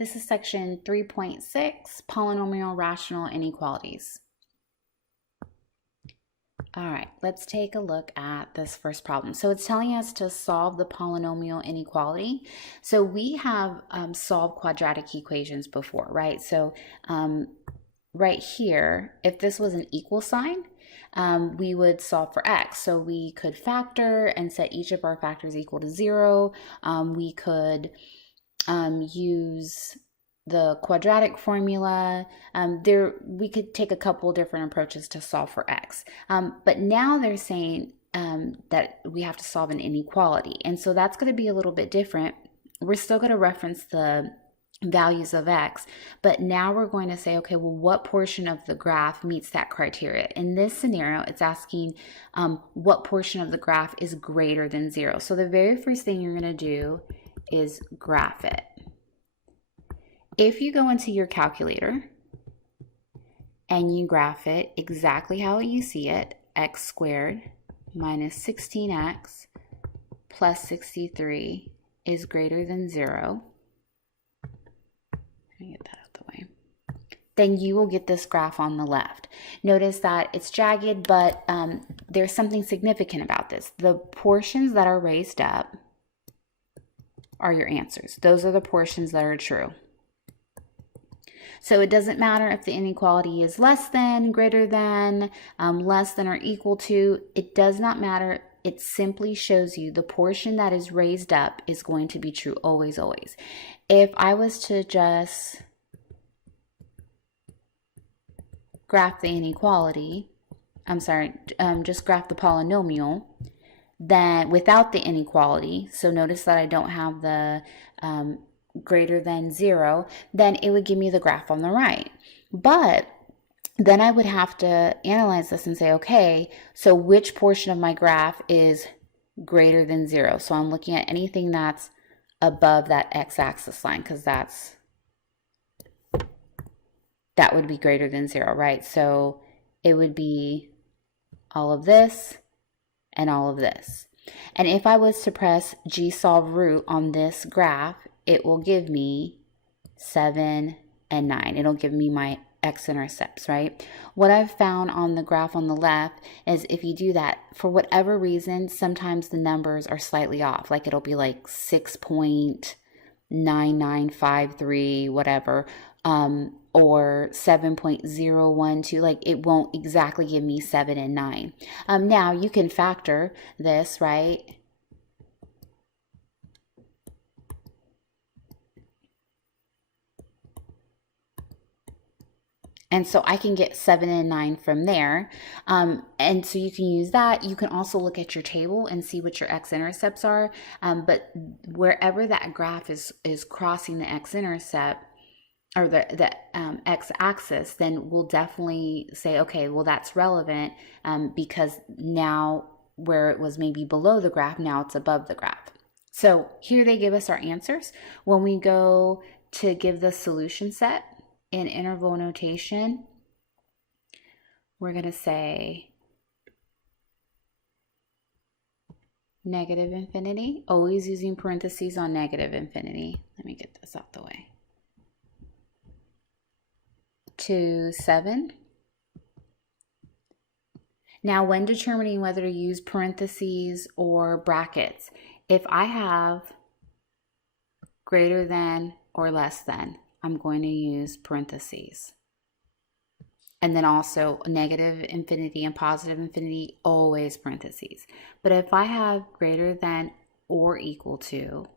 This is section 3.6, polynomial rational inequalities. All right, let's take a look at this first problem. So it's telling us to solve the polynomial inequality. So we have solved quadratic equations before, right? So right here, if this was an equal sign, we would solve for x. So we could factor and set each of our factors equal to 0. We could use the quadratic formula. We could take a couple different approaches to solve for x. But now they're saying that we have to solve an inequality. And so that's going to be a little bit different. We're still going to reference the values of x, but now we're going to say, okay, well, what portion of the graph meets that criteria? In this scenario, it's asking what portion of the graph is greater than 0. So the very first thing you're going to do is graph it. If you go into your calculator and you graph it exactly how you see it, x squared minus 16x plus 63 is greater than 0. Let me get that out the way. Then you will get this graph on the left. Notice that it's jagged, but there's something significant about this. The portions that are raised up are your answers. Those are the portions that are true. So it doesn't matter if the inequality is less than, greater than, less than or equal to. It does not matter. It simply shows you the portion that is raised up is going to be true always, always. If I was to just graph the inequality, just graph the polynomial, then without the inequality, so notice that I don't have the greater than 0, then it would give me the graph on the right. But then I would have to analyze this and say, okay, so which portion of my graph is greater than 0? So I'm looking at anything that's above that x-axis line, because that would be greater than 0, right? So it would be all of this and all of this. And if I was to press G-solve root on this graph, it will give me 7 and 9. It'll give me my x-intercepts, right? What I've found on the graph on the left is if you do that, for whatever reason, sometimes the numbers are slightly off. Like it'll be like 6.9953, whatever, or 7.012, like it won't exactly give me 7 and 9. Now you can factor this, right? And so I can get 7 and 9 from there. And so you can use that. You can also look at your table and see what your x-intercepts are. But wherever that graph is crossing the x-intercept, or the x-axis, then we'll definitely say, okay, well, that's relevant because now where it was maybe below the graph, now it's above the graph. So here they give us our answers. When we go to give the solution set in interval notation, we're going to say negative infinity, always using parentheses on negative infinity. Let me get this out the way. To 7. Now, when determining whether to use parentheses or brackets, if I have greater than or less than, I'm going to use parentheses. And then also negative infinity and positive infinity, always parentheses. But if I have greater than or equal to,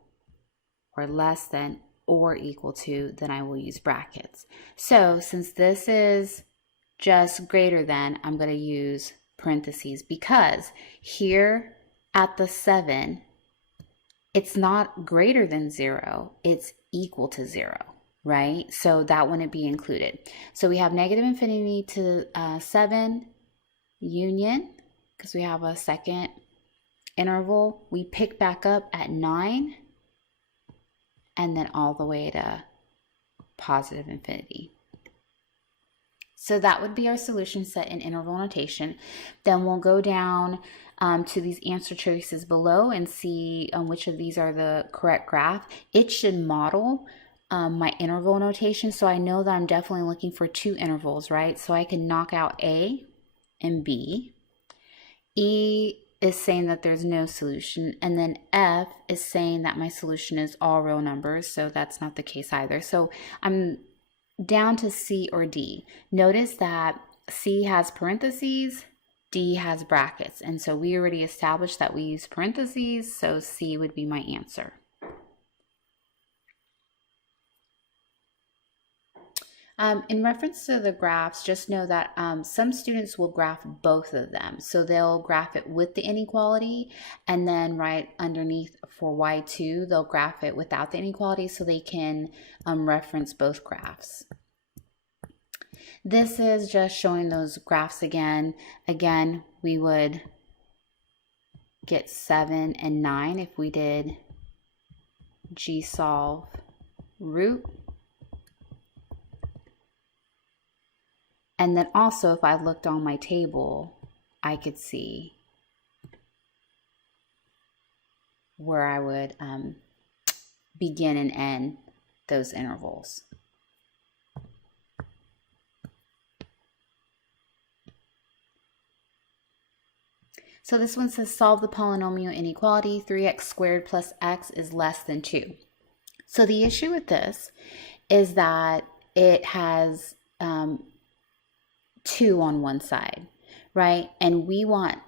or less than or equal to, then I will use brackets. So since this is just greater than, I'm going to use parentheses, because here at the 7, it's not greater than 0, it's equal to 0, right? So that wouldn't be included. So we have negative infinity to 7 union, because we have a second interval. We pick back up at 9, and then all the way to positive infinity. So that would be our solution set in interval notation. Then we'll go down to these answer choices below and see which of these are the correct graph. It should model my interval notation. So I know that I'm definitely looking for two intervals, right? So I can knock out A and B. E is saying that there's no solution, and then F is saying that my solution is all real numbers, so that's not the case either. So I'm down to C or D. Notice that C has parentheses, D has brackets, and so we already established that we use parentheses, so C would be my answer. In reference to the graphs, just know that some students will graph both of them. So they'll graph it with the inequality, and then right underneath for y2, they'll graph it without the inequality so they can reference both graphs. This is just showing those graphs again. Again, we would get 7 and 9 if we did G-solve root. And then also, if I looked on my table, I could see where I would begin and end those intervals. So this one says solve the polynomial inequality 3x squared plus x is less than 2. So the issue with this is that it has 2 on one side, right? And we want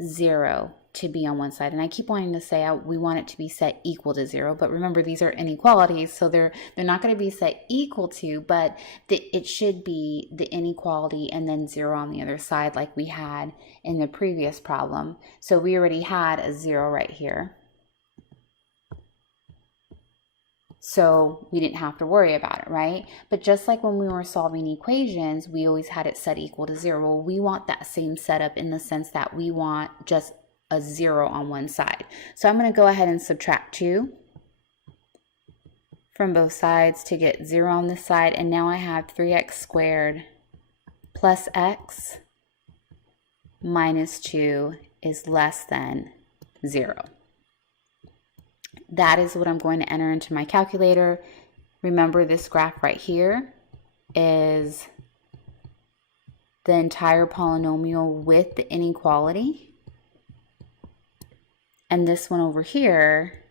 0 to be on one side. And I keep wanting to say we want it to be set equal to 0, but remember these are inequalities, so they're not going to be set equal to, but it should be the inequality and then 0 on the other side like we had in the previous problem. So we already had a 0 right here. So we didn't have to worry about it, right? But just like when we were solving equations, we always had it set equal to 0. Well, we want that same setup in the sense that we want just a 0 on one side. So I'm going to go ahead and subtract 2 from both sides to get 0 on this side. And now I have 3x squared plus x minus 2 is less than 0. That is what I'm going to enter into my calculator. Remember, this graph right here is the entire polynomial with the inequality. And this one over here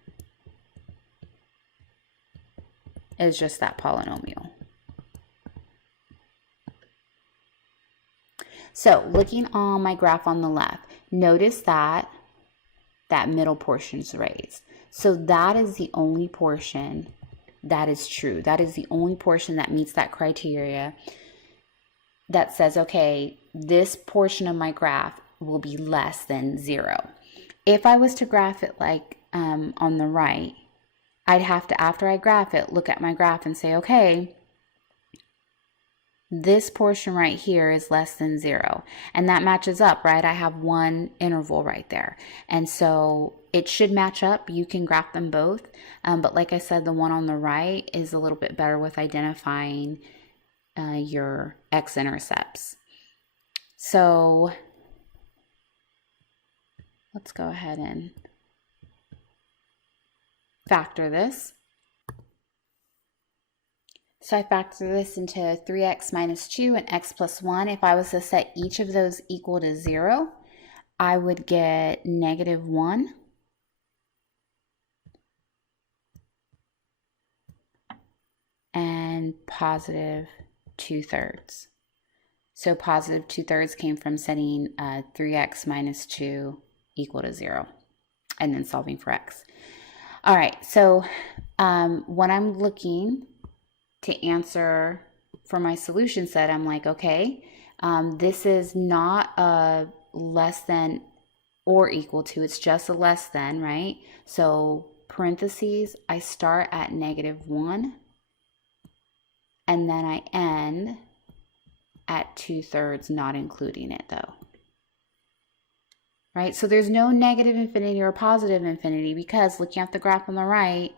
is just that polynomial. So looking on my graph on the left, notice that that middle portion is raised. So that is the only portion that is true. That is the only portion that meets that criteria that says, okay, this portion of my graph will be less than 0. If I was to graph it like on the right, I'd have to, after I graph it, look at my graph and say, okay, this portion right here is less than 0. And that matches up, right? I have one interval right there. And so it should match up. You can graph them both. But like I said, the one on the right is a little bit better with identifying your x-intercepts. So let's go ahead and factor this. So I factor this into 3x minus 2 and x plus 1. If I was to set each of those equal to 0, I would get -1 and positive 2/3. So positive 2/3 came from setting 3x minus 2 equal to 0 and then solving for x. All right, so when I'm looking to answer for my solution set, I'm like, okay, this is not a less than or equal to, it's just a less than, right? So parentheses, I start at -1 and then I end at 2/3, not including it though. Right, so there's no negative infinity or positive infinity because looking at the graph on the right,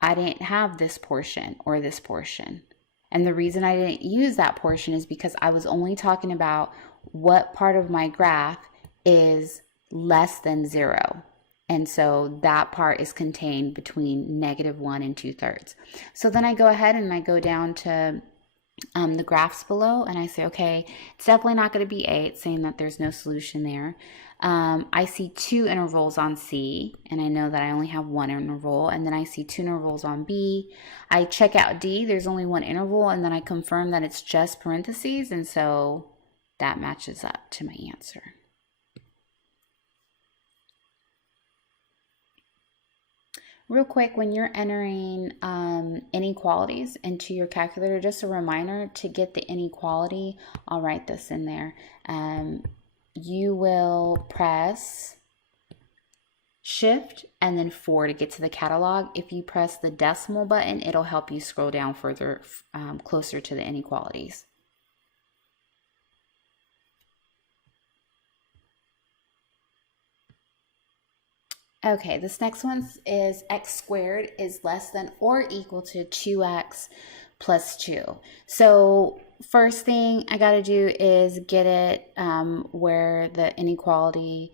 I didn't have this portion or this portion. And the reason I didn't use that portion is because I was only talking about what part of my graph is less than 0. And so that part is contained between -1 and 2/3. So then I go ahead and I go down to the graphs below, and I say, okay, it's definitely not going to be A. It's saying that there's no solution there. I see 2 intervals on C, and I know that I only have 1 interval, and then I see 2 intervals on B. I check out D, there's only 1 interval, and then I confirm that it's just parentheses, and so that matches up to my answer. Real quick, when you're entering inequalities into your calculator, just a reminder to get the inequality, I'll write this in there. You will press Shift and then 4 to get to the catalog. If you press the decimal button, it'll help you scroll down further, closer to the inequalities. Okay, this next one is x squared is less than or equal to 2x plus 2. So first thing I got to do is get it where the inequality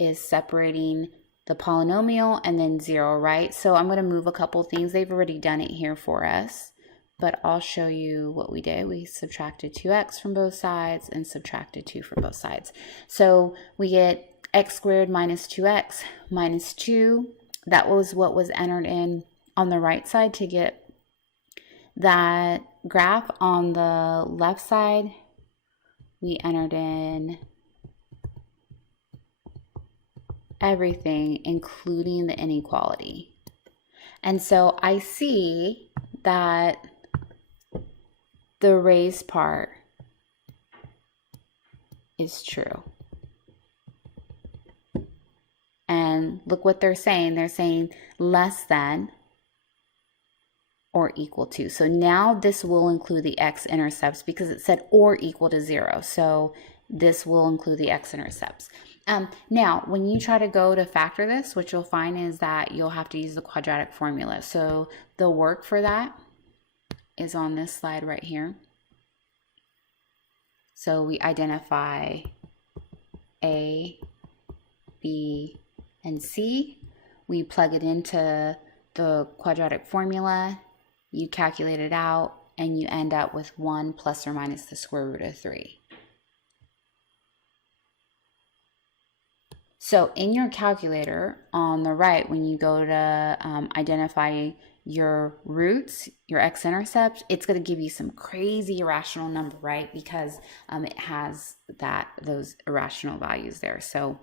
is separating the polynomial and then 0, right? So I'm going to move a couple things. They've already done it here for us, but I'll show you what we did. We subtracted 2x from both sides and subtracted 2 from both sides. So we get x squared minus 2x minus 2. That was what was entered in on the right side to get that graph. On the left side, we entered in everything, including the inequality. And so I see that the raised part is true. And look what they're saying. They're saying less than or equal to. So now this will include the x-intercepts because it said or equal to 0. So this will include the x-intercepts. Now, when you try to go to factor this, what you'll find is that you'll have to use the quadratic formula. So the work for that is on this slide right here. So we identify A, B, and C. We plug it into the quadratic formula, you calculate it out, and you end up with 1 plus or minus the square root of 3. So in your calculator on the right, when you go to identify your roots, your x-intercept, it's going to give you some crazy irrational number, right? Because it has those irrational values there. So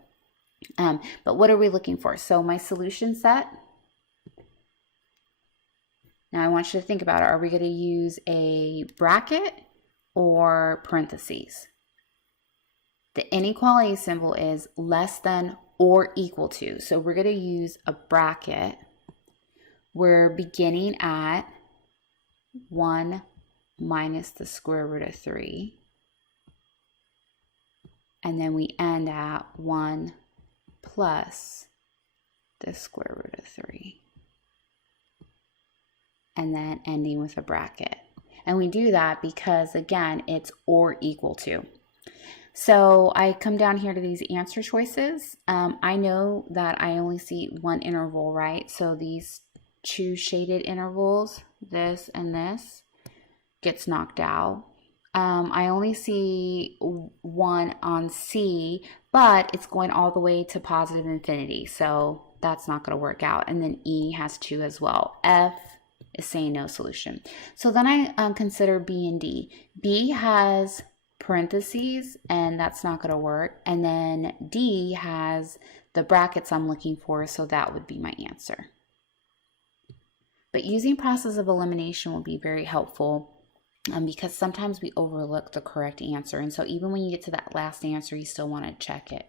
but what are we looking for? So my solution set, now I want you to think about it. Are we going to use a bracket or parentheses? The inequality symbol is less than or equal to. So we're going to use a bracket. We're beginning at 1 minus the square root of 3. And then we end at 1 plus the square root of 3. And then ending with a bracket. And we do that because, again, it's or equal to. So I come down here to these answer choices. I know that I only see 1 interval, right? So these 2 shaded intervals, this and this, gets knocked out. I only see 1 on C, but it's going all the way to positive infinity, so that's not going to work out. And then E has 2 as well. F is saying no solution. So then I consider B and D. B has parentheses, and that's not going to work. And then D has the brackets I'm looking for, so that would be my answer. But using process of elimination will be very helpful. Because sometimes we overlook the correct answer. And so even when you get to that last answer, you still want to check it.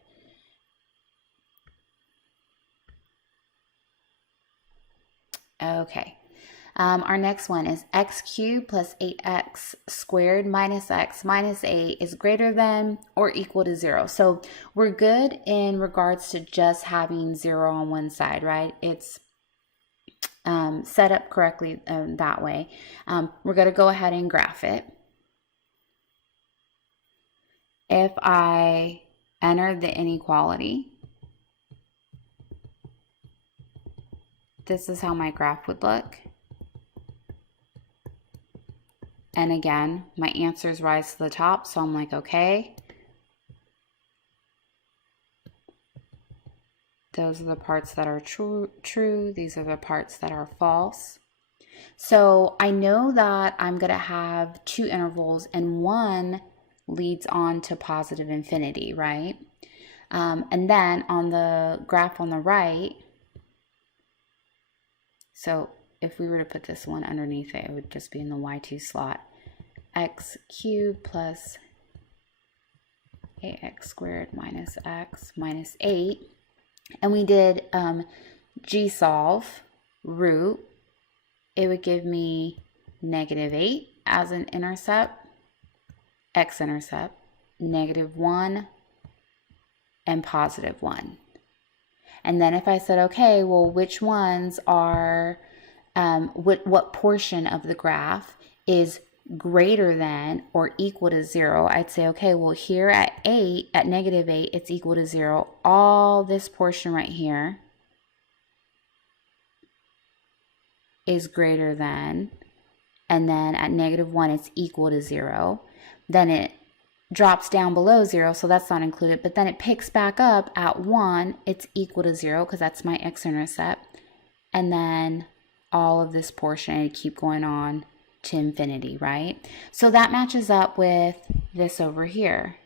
Okay. Our next one is x cubed plus 8x squared minus x minus 8 is greater than or equal to 0. So we're good in regards to just having 0 on one side, right? It's set up correctly that way. We're going to go ahead and graph it. If I enter the inequality, this is how my graph would look. And again, my answers rise to the top, so I'm like, okay. Those are the parts that are true. These are the parts that are false. So I know that I'm going to have two intervals and one leads on to positive infinity, right? And then on the graph on the right, so if we were to put this one underneath it, it would just be in the y2 slot. X cubed plus ax squared minus x minus 8. And we did g solve root. It would give me -8 as an intercept, x-intercept, -1, and +1. And then if I said, okay, well, which ones are, what portion of the graph is greater than or equal to 0, I'd say, okay, well, here at 8, at -8, it's equal to 0. All this portion right here is greater than, and then at -1, it's equal to 0. Then it drops down below 0, so that's not included, but then it picks back up at 1, it's equal to 0, because that's my x-intercept. And then all of this portion, and keep going on to infinity, right? So that matches up with this over here.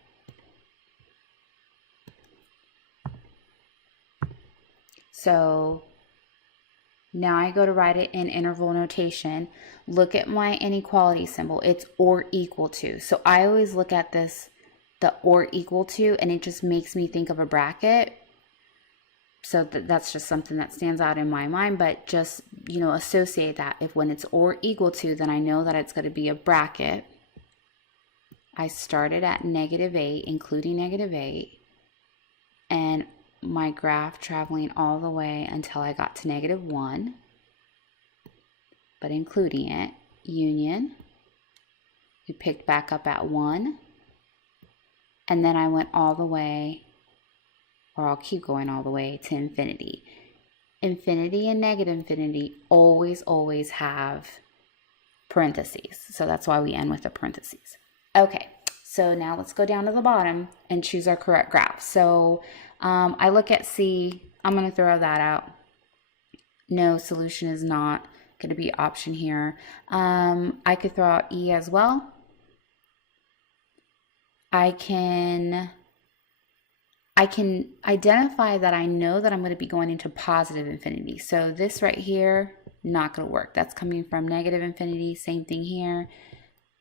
So now I go to write it in interval notation. Look at my inequality symbol. It's or equal to. So I always look at this, the or equal to, and it just makes me think of a bracket. So that's just something that stands out in my mind, but just, you know, associate that. If when it's or equal to, then I know that it's going to be a bracket. I started at -8, including -8, and my graph traveling all the way until I got to -1, but including it, union, we picked back up at 1, and then I went all the way, or I'll keep going all the way to infinity. Infinity and negative infinity always have parentheses, so that's why we end with the parentheses. Okay, so now let's go down to the bottom and choose our correct graph. So I look at C, I'm going to throw that out. No, solution is not going to be option here. I could throw out E as well. I can identify that I know that I'm going to be going into positive infinity. So this right here, not going to work. That's coming from negative infinity. Same thing here,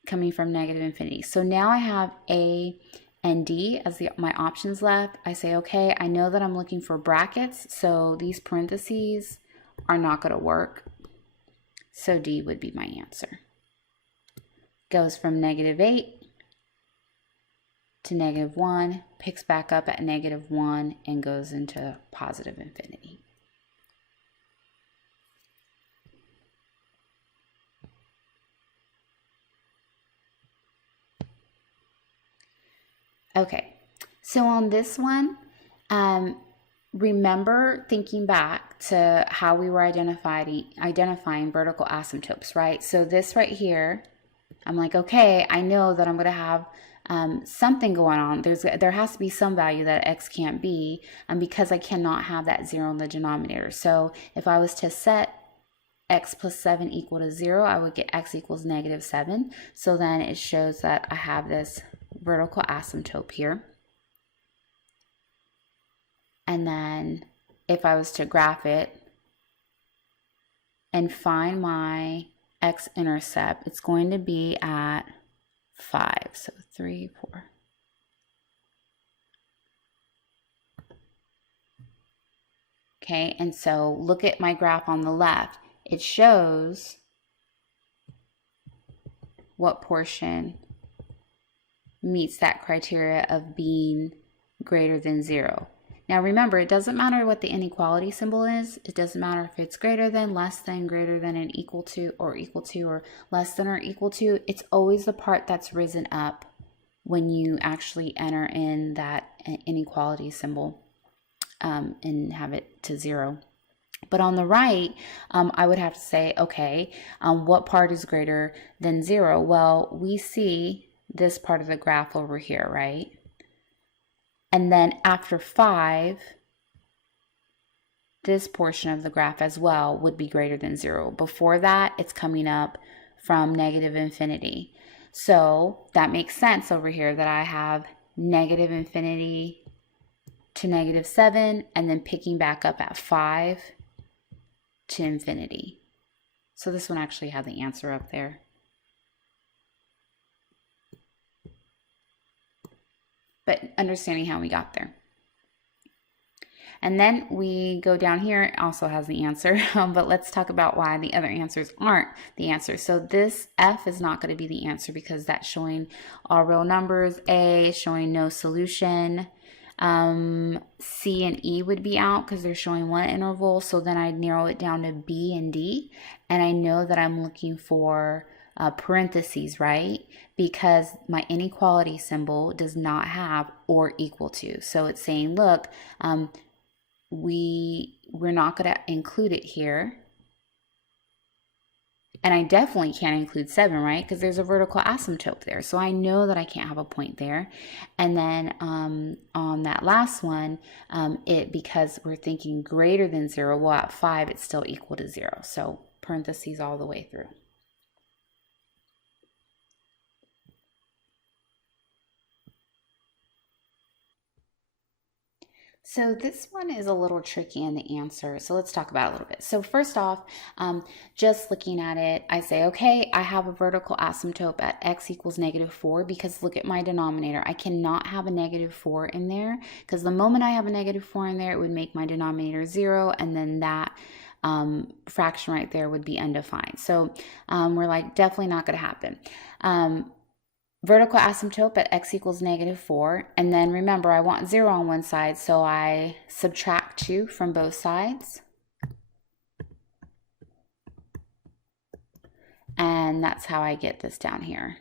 coming from negative infinity. So now I have A and D as my options left. I say, okay, I know that I'm looking for brackets, so these parentheses are not going to work. So D would be my answer. Goes from -8 to -1, picks back up at -1, and goes into positive infinity. Okay, so on this one, remember thinking back to how we were identifying vertical asymptotes, right? So this right here, I'm like, okay, I know that I'm going to have something going on. There has to be some value that x can't be, because I cannot have that 0 in the denominator. So if I was to set x plus 7 equal to 0, I would get x equals -7. So then it shows that I have this vertical asymptote here. And then if I was to graph it and find my x-intercept, it's going to be at 5. So 3, 4. Okay, and so look at my graph on the left. It shows what portion meets that criteria of being greater than 0. Now remember, it doesn't matter what the inequality symbol is. It doesn't matter if it's greater than, less than, greater than, and equal to, or less than or equal to. It's always the part that's risen up when you actually enter in that inequality symbol and have it to 0. But on the right, I would have to say, okay, what part is greater than 0? Well, we see this part of the graph over here, right? And then after 5, this portion of the graph as well would be greater than 0. Before that, it's coming up from negative infinity. So that makes sense over here that I have negative infinity to negative 7, and then picking back up at 5 to infinity. So this one actually had the answer up there. But understanding how we got there. And then we go down here, it also has the answer, but let's talk about why the other answers aren't the answer. So this F is not going to be the answer because that's showing all real numbers. A is showing no solution. C and E would be out because they're showing one interval. So then I'd narrow it down to B and D. And I know that I'm looking for parentheses, right? Because my inequality symbol does not have or equal to. So it's saying, look, we're not going to include it here. And I definitely can't include 7, right? Because there's a vertical asymptote there. So I know that I can't have a point there. And then on that last one, because we're thinking greater than 0, well, at 5, it's still equal to 0. So parentheses all the way through. So this one is a little tricky in the answer, so let's talk about it a little bit. So first off, just looking at it, I say, okay, I have a vertical asymptote at x equals negative 4 because look at my denominator. I cannot have a negative 4 in there because the moment I have a negative 4 in there, it would make my denominator 0, and then that fraction right there would be undefined. So we're like, definitely not going to happen. Vertical asymptote at x equals negative 4. And then remember, I want 0 on one side, so I subtract 2 from both sides. And that's how I get this down here.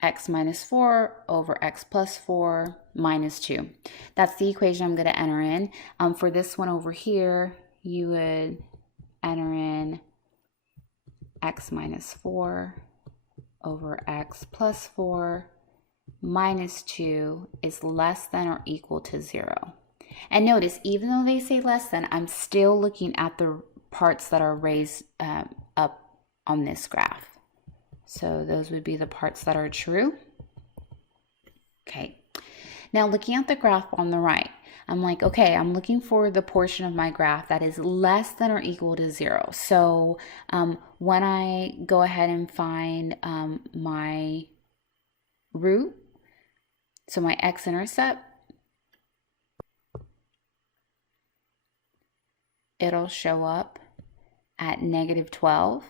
X minus 4 over x plus 4 minus 2. That's the equation I'm going to enter in. For this one over here, you would enter in x minus 4 over x plus 4 minus 2 is less than or equal to 0. And notice, even though they say less than, I'm still looking at the parts that are raised up on this graph. So those would be the parts that are true. Okay. Now looking at the graph on the right, I'm like, okay, I'm looking for the portion of my graph that is less than or equal to 0. So when I go ahead and find my root, so my x-intercept, it'll show up at negative 12.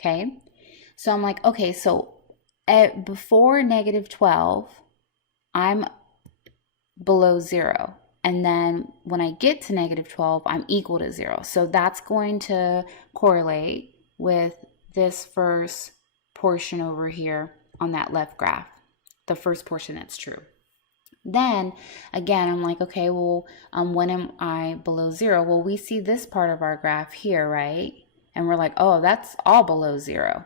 Okay, so I'm like, okay, so before negative 12, I'm below 0. And then when I get to negative 12, I'm equal to 0. So that's going to correlate with this first portion over here on that left graph, the first portion that's true. Then again, I'm like, okay, well, when am I below 0? Well, we see this part of our graph here, right? And we're like, oh, that's all below 0.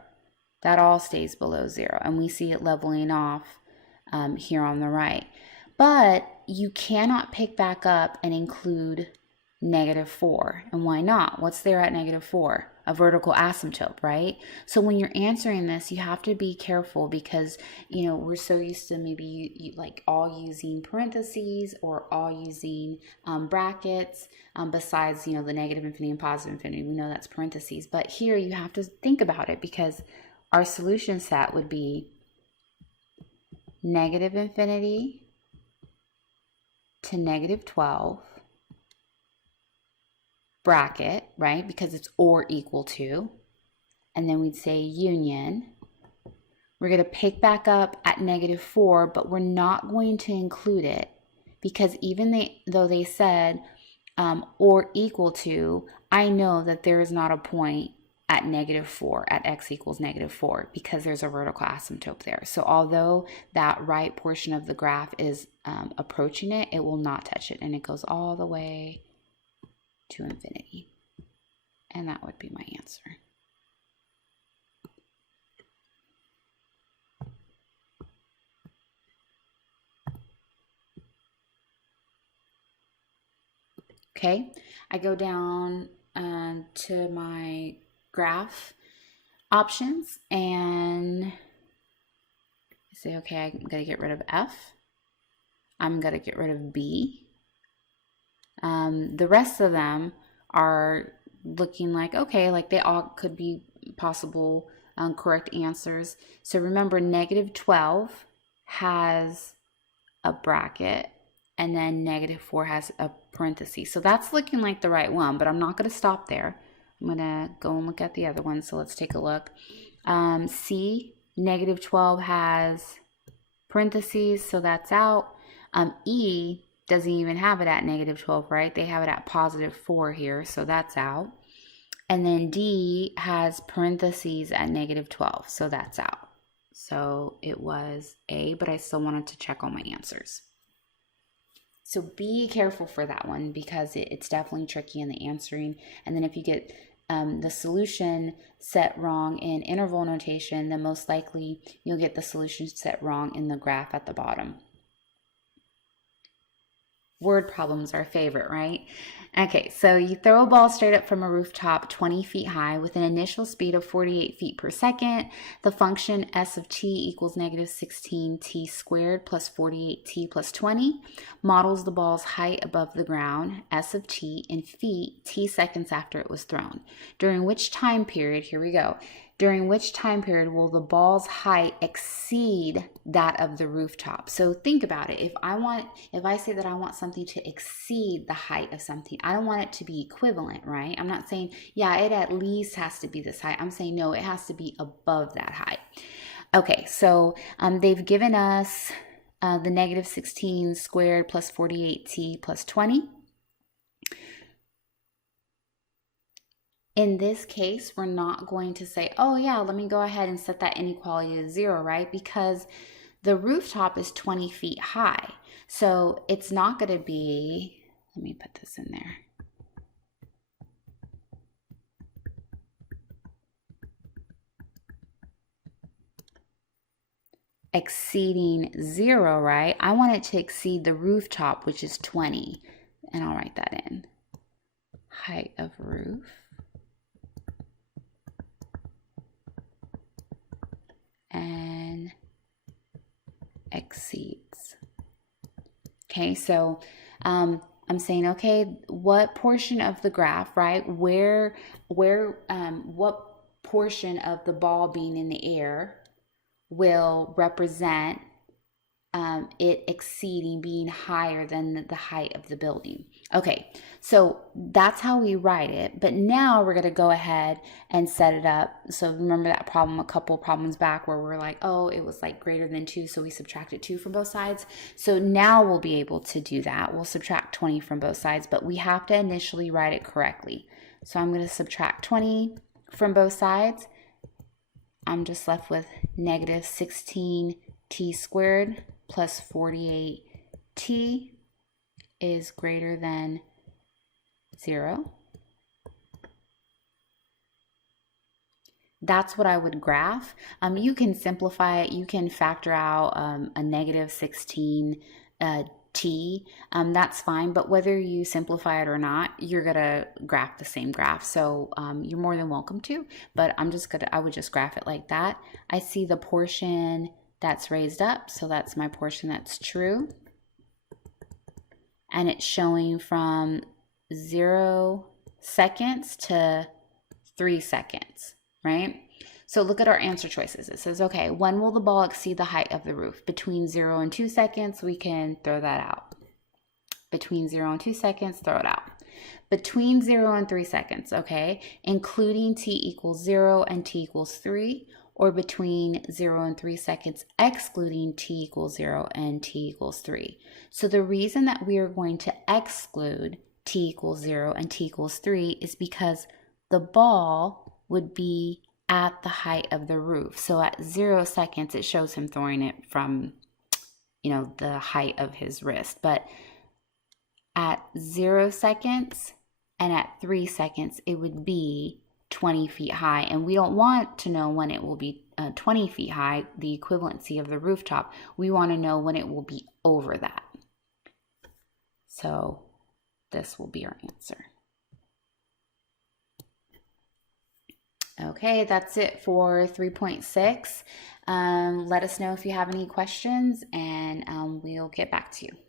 That all stays below 0. And we see it leveling off here on the right. But you cannot pick back up and include negative 4. And why not? What's there at negative 4? A vertical asymptote, right? So when you're answering this, you have to be careful because, you know, we're so used to maybe like all using parentheses or all using brackets besides, you know, the negative infinity and positive infinity. We know that's parentheses. But here you have to think about it because our solution set would be negative infinity to negative 12, bracket, right? Because it's or equal to. And then we'd say union. We're going to pick back up at negative 4, but we're not going to include it because even though they said or equal to, I know that there is not a point at -4, at x equals -4, because there's a vertical asymptote there. So although that right portion of the graph is approaching it, it will not touch it, and it goes all the way to infinity. And that would be my answer. Okay, I go down to my graph options and say, okay, I'm going to get rid of F. I'm going to get rid of B. The rest of them are looking like, okay, like they all could be possible correct answers. So remember, -12 has a bracket, and then -4 has a parenthesis. So that's looking like the right one, but I'm not going to stop there. I'm going to go and look at the other one. So let's take a look. C, -12 has parentheses, so that's out. E doesn't even have it at -12, right? They have it at +4 here, so that's out. And then D has parentheses at -12, so that's out. So it was A, but I still wanted to check all my answers. So be careful for that one, because it's definitely tricky in the answering. And then if you get the solution set wrong in interval notation, then most likely you'll get the solution set wrong in the graph at the bottom. Word problems are our favorite, right? Okay, so you throw a ball straight up from a rooftop 20 feet high with an initial speed of 48 feet per second. The function s of t equals -16t squared plus 48t plus 20 models the ball's height above the ground, s of t, in feet, t seconds after it was thrown. During which time period, here we go, during which time period will the ball's height exceed that of the rooftop? So think about it. If I say that I want something to exceed the height of something, I don't want it to be equivalent, right? I'm not saying, yeah, it at least has to be this height. I'm saying, no, it has to be above that height. Okay, so they've given us the -16 squared plus 48t plus 20. In this case, we're not going to say, oh yeah, let me go ahead and set that inequality to 0, right? Because the rooftop is 20 feet high. So it's not going to be, let me put this in there. Exceeding 0, right? I want it to exceed the rooftop, which is 20. And I'll write that in. Height of roof. And exceeds. Okay, so I'm saying, okay, what portion of the graph, right? What portion of the ball being in the air will represent it exceeding, being higher than the height of the building. Okay, so that's how we write it. But now we're going to go ahead and set it up. So remember that problem a couple problems back where we're like, oh, it was like greater than 2, so we subtracted 2 from both sides. So now we'll be able to do that. We'll subtract 20 from both sides, but we have to initially write it correctly. So I'm going to subtract 20 from both sides. I'm just left with -16t squared plus 48t is greater than 0. That's what I would graph. You can simplify it. You can factor out a -16 t. That's fine, but whether you simplify it or not, you're gonna graph the same graph. So you're more than welcome to, but I would just graph it like that. I see the portion that's raised up, so that's my portion that's true. And it's showing from 0 seconds to 3 seconds, right? So look at our answer choices. It says, okay, when will the ball exceed the height of the roof? Between 0 and 2 seconds, we can throw that out. Between 0 and 2 seconds, throw it out. Between 0 and 3 seconds, okay, including t equals 0 and t equals 3, or between 0 and 3 seconds, excluding t equals 0 and t equals 3. So the reason that we are going to exclude t equals 0 and t equals 3 is because the ball would be at the height of the roof. So at 0 seconds, it shows him throwing it from, the height of his wrist. But at 0 seconds and at 3 seconds, it would be 20 feet high. And we don't want to know when it will be 20 feet high, the equivalency of the rooftop. We want to know when it will be over that. So this will be our answer. Okay, that's it for 3.6. Let us know if you have any questions, and we'll get back to you.